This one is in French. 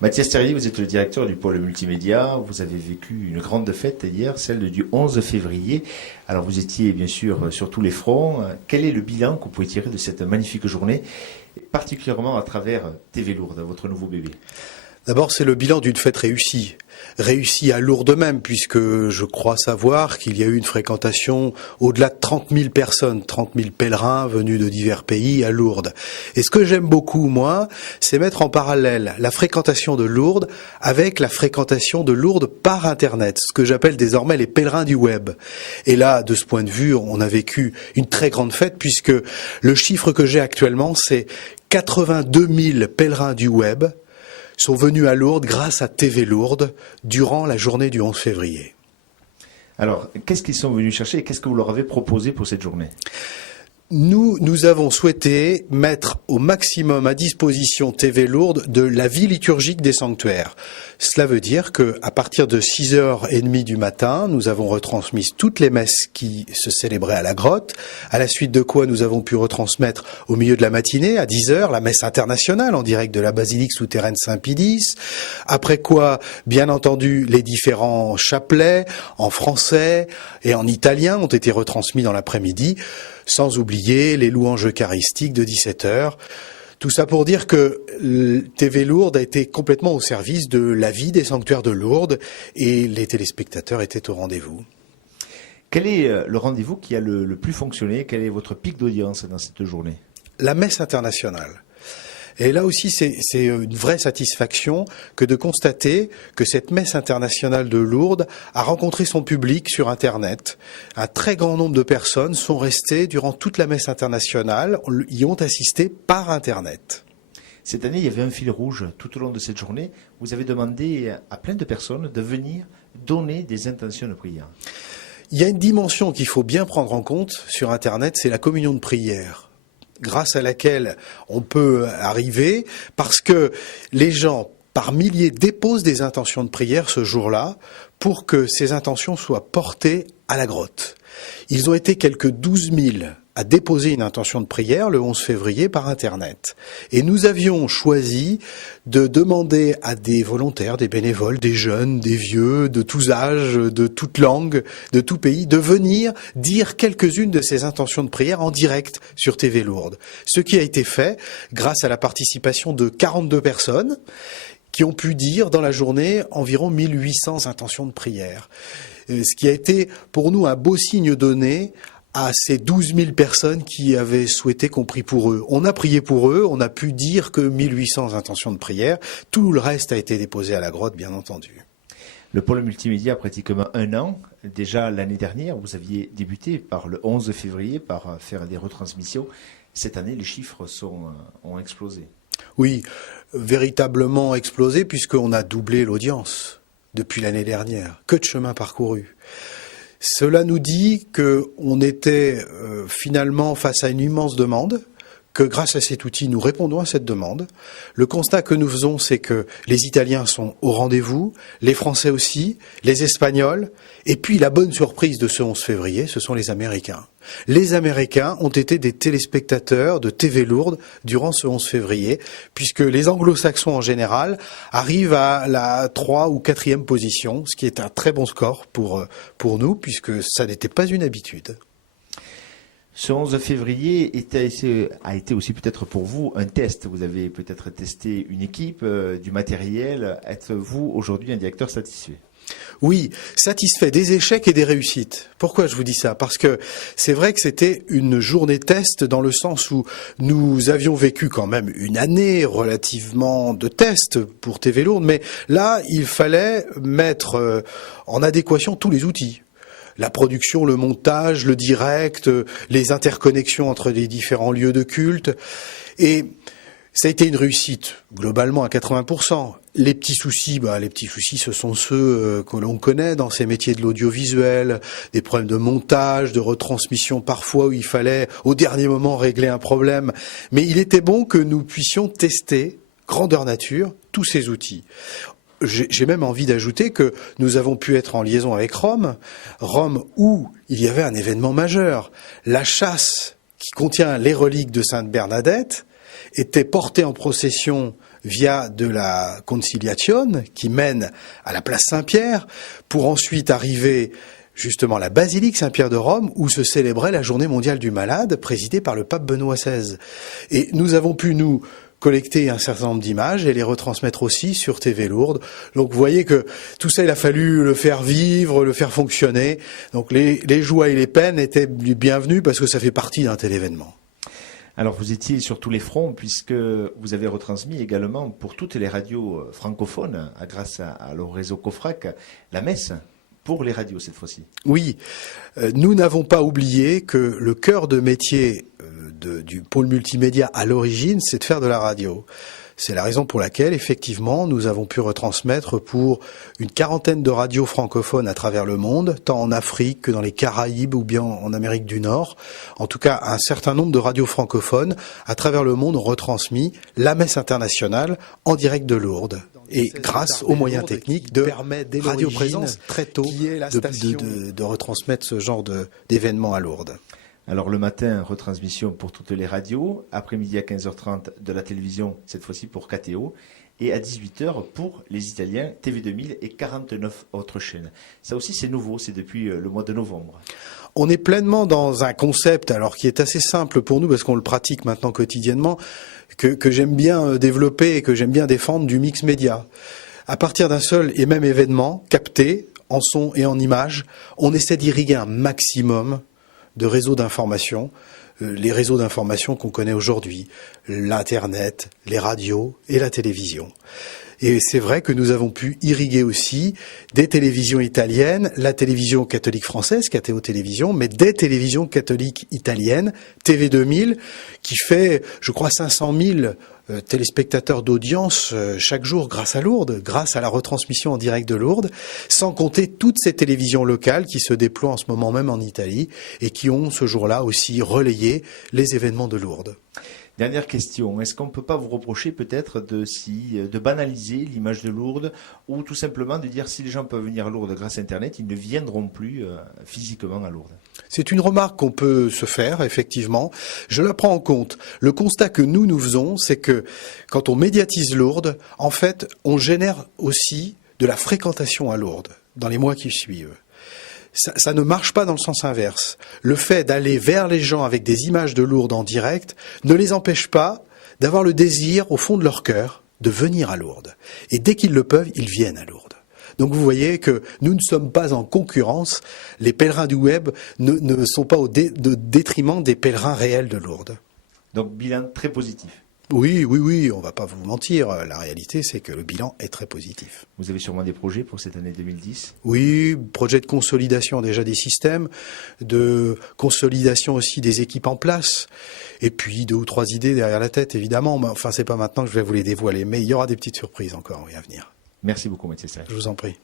Mathias Terrier, vous êtes le directeur du pôle multimédia. Vous avez vécu une grande fête hier, celle du 11 février. Alors vous étiez bien sûr sur tous les fronts. Quel est le bilan que vous pouvez tirer de cette magnifique journée, particulièrement à travers TV Lourdes, votre nouveau bébé? D'abord, c'est le bilan d'une fête réussie. Réussie à Lourdes même, puisque je crois savoir qu'il y a eu une fréquentation au-delà de 30 000 personnes, 30 000 pèlerins venus de divers pays à Lourdes. Et ce que j'aime beaucoup, moi, c'est mettre en parallèle la fréquentation de Lourdes avec la fréquentation de Lourdes par Internet, ce que j'appelle désormais les pèlerins du web. Et là, de ce point de vue, on a vécu une très grande fête, puisque le chiffre que j'ai actuellement, c'est 82 000 pèlerins du web sont venus à Lourdes grâce à TV Lourdes durant la journée du 11 février. Alors, qu'est-ce qu'ils sont venus chercher et qu'est-ce que vous leur avez proposé pour cette journée? Nous avons souhaité mettre au maximum à disposition TV Lourdes de la vie liturgique des sanctuaires. Cela veut dire que à partir de 6h30 du matin, nous avons retransmis toutes les messes qui se célébraient à la grotte, à la suite de quoi nous avons pu retransmettre au milieu de la matinée, à 10h, la messe internationale en direct de la basilique souterraine Saint-Pie-X, après quoi, bien entendu, les différents chapelets en français et en italien ont été retransmis dans l'après-midi, sans oublier les louanges eucharistiques de 17h. Tout ça pour dire que TV Lourdes a été complètement au service de la vie des sanctuaires de Lourdes et les téléspectateurs étaient au rendez-vous. Quel est le rendez-vous qui a le plus fonctionné? Quel est votre pic d'audience dans cette journée? La messe internationale. Et là aussi, c'est une vraie satisfaction que de constater que cette messe internationale de Lourdes a rencontré son public sur Internet. Un très grand nombre de personnes sont restées durant toute la messe internationale, y ont assisté par Internet. Cette année, il y avait un fil rouge tout au long de cette journée. Vous avez demandé à plein de personnes de venir donner des intentions de prière. Il y a une dimension qu'il faut bien prendre en compte sur Internet, c'est la communion de prière, grâce à laquelle on peut arriver, parce que les gens, par milliers, déposent des intentions de prière ce jour-là pour que ces intentions soient portées à la grotte. Ils ont été quelques 12 000 à déposer une intention de prière le 11 février par Internet. Et nous avions choisi de demander à des volontaires, des bénévoles, des jeunes, des vieux, de tous âges, de toutes langues, de tout pays, de venir dire quelques-unes de ces intentions de prière en direct sur TV Lourdes. Ce qui a été fait grâce à la participation de 42 personnes qui ont pu dire dans la journée environ 1800 intentions de prière. Ce qui a été pour nous un beau signe donné à ces 12 000 personnes qui avaient souhaité qu'on prie pour eux. On a prié pour eux, on a pu dire que 1800 intentions de prière, tout le reste a été déposé à la grotte, bien entendu. Le pôle multimédia a pratiquement un an. Déjà l'année dernière, vous aviez débuté par le 11 février, par faire des retransmissions. Cette année, les chiffres ont explosé. Oui, véritablement explosé, puisqu'on a doublé l'audience depuis l'année dernière. Que de chemin parcouru. Cela nous dit qu'on était finalement face à une immense demande, que grâce à cet outil, nous répondons à cette demande. Le constat que nous faisons, c'est que les Italiens sont au rendez-vous, les Français aussi, les Espagnols, et puis la bonne surprise de ce 11 février, ce sont les Américains. Les Américains ont été des téléspectateurs de TV Lourdes durant ce 11 février, puisque les anglo-saxons en général arrivent à la 3e ou 4e position, ce qui est un très bon score pour nous, puisque ça n'était pas une habitude. Ce 11 février a été aussi peut-être pour vous un test. Vous avez peut-être testé une équipe, du matériel. Êtes-vous aujourd'hui un directeur satisfait? Oui, satisfait des échecs et des réussites. Pourquoi je vous dis ça? Parce que c'est vrai que c'était une journée test dans le sens où nous avions vécu quand même une année relativement de test pour TV Lourdes, mais là, il fallait mettre en adéquation tous les outils. La production, le montage, le direct, les interconnexions entre les différents lieux de culte. Et ça a été une réussite, globalement à 80%. Les petits soucis, ce sont ceux que l'on connaît dans ces métiers de l'audiovisuel, des problèmes de montage, de retransmission parfois où il fallait au dernier moment régler un problème. Mais il était bon que nous puissions tester, grandeur nature, tous ces outils. J'ai même envie d'ajouter que nous avons pu être en liaison avec Rome où il y avait un événement majeur. La châsse qui contient les reliques de Sainte Bernadette était portée en procession via de la Conciliation qui mène à la place Saint-Pierre pour ensuite arriver justement à la basilique Saint-Pierre de Rome où se célébrait la journée mondiale du malade présidée par le pape Benoît XVI. Et nous avons pu nous collecter un certain nombre d'images et les retransmettre aussi sur TV Lourdes. Donc vous voyez que tout ça, il a fallu le faire vivre, le faire fonctionner. Donc les joies et les peines étaient bienvenues parce que ça fait partie d'un tel événement. Alors vous étiez sur tous les fronts puisque vous avez retransmis également pour toutes les radios francophones, grâce à leur réseau COFRAC, la messe pour les radios cette fois-ci. Oui, nous n'avons pas oublié que le cœur de métier du pôle multimédia à l'origine, c'est de faire de la radio. C'est la raison pour laquelle, effectivement, nous avons pu retransmettre pour une quarantaine de radios francophones à travers le monde, tant en Afrique que dans les Caraïbes ou bien en Amérique du Nord. En tout cas, un certain nombre de radios francophones à travers le monde ont retransmis la messe internationale en direct de Lourdes. Et grâce aux moyens techniques de Radio Présence très tôt de retransmettre ce genre d'événements à Lourdes. Alors le matin, retransmission pour toutes les radios, après-midi à 15h30 de la télévision, cette fois-ci pour KTO, et à 18h pour les Italiens, TV2000 et 49 autres chaînes. Ça aussi c'est nouveau, c'est depuis le mois de novembre. On est pleinement dans un concept alors qui est assez simple pour nous parce qu'on le pratique maintenant quotidiennement, que j'aime bien développer et que j'aime bien défendre du mix média. À partir d'un seul et même événement, capté en son et en image, on essaie d'irriguer un maximum de réseaux d'information, les réseaux d'information qu'on connaît aujourd'hui, l'Internet, les radios et la télévision. Et c'est vrai que nous avons pu irriguer aussi des télévisions italiennes, la télévision catholique française, KTO Télévision, mais des télévisions catholiques italiennes, TV2000, qui fait, je crois, 500 000 téléspectateurs d'audience chaque jour grâce à Lourdes, grâce à la retransmission en direct de Lourdes, sans compter toutes ces télévisions locales qui se déploient en ce moment même en Italie et qui ont ce jour-là aussi relayé les événements de Lourdes. Dernière question, est-ce qu'on ne peut pas vous reprocher peut-être de banaliser l'image de Lourdes ou tout simplement de dire si les gens peuvent venir à Lourdes grâce à Internet, ils ne viendront plus physiquement à Lourdes? C'est une remarque qu'on peut se faire, effectivement. Je la prends en compte. Le constat que nous faisons, c'est que quand on médiatise Lourdes, en fait, on génère aussi de la fréquentation à Lourdes dans les mois qui suivent. Ça ne marche pas dans le sens inverse. Le fait d'aller vers les gens avec des images de Lourdes en direct ne les empêche pas d'avoir le désir au fond de leur cœur de venir à Lourdes. Et dès qu'ils le peuvent, ils viennent à Lourdes. Donc vous voyez que nous ne sommes pas en concurrence. Les pèlerins du web ne sont pas au détriment des pèlerins réels de Lourdes. Donc bilan très positif. Oui, on va pas vous mentir. La réalité, c'est que le bilan est très positif. Vous avez sûrement des projets pour cette année 2010 ? Oui, projet de consolidation déjà des systèmes, de consolidation aussi des équipes en place, et puis 2 ou 3 idées derrière la tête, évidemment. Mais enfin, c'est pas maintenant que je vais vous les dévoiler, mais il y aura des petites surprises encore à venir. Merci beaucoup, Mathieu Serge. Je vous en prie.